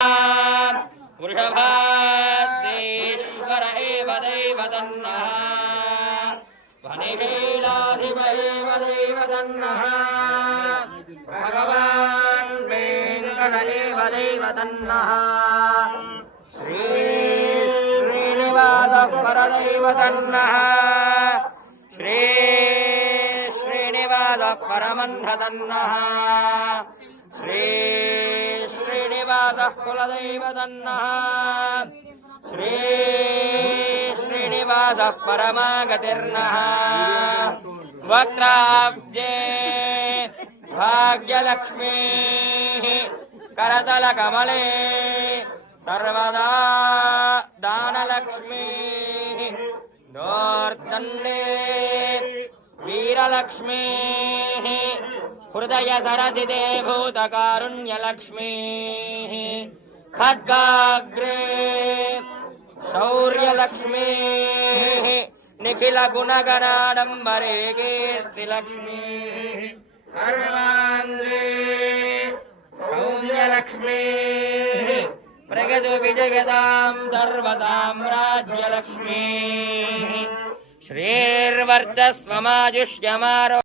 वृषभाद्रीश्वर एव दैवतन्नः वनिशीलाधिप एव दैवतन्नः भगवान् वेङ्कट एव दैवतन्नः श्रीनिवासः परदैवतन्नः श्रीनिवासः परमन्धतन्नः श्रीनिवासः कुलदैवतन्नः श्रीनिवासः परमागतिर्नः वक्त्राब्जे भाग्यलक्ष्मीः करतलकमले सर्वदा दानलक्ष्मीः दोर्दण्डे वीरलक्ष्मीः हृदय सरसिते भूतकारुण्यलक्ष्मीः खड्गाग्रे शौर्यलक्ष्मीः निखिलगुणगणाडम्बरे कीर्तिलक्ष्मीः सर्वाङ्गे सौम्यलक्ष्मीः प्रगतु विजगताम् सर्वसाम्राज्यलक्ष्मीः श्रीर्वर्चस्वमाजुष्यमारो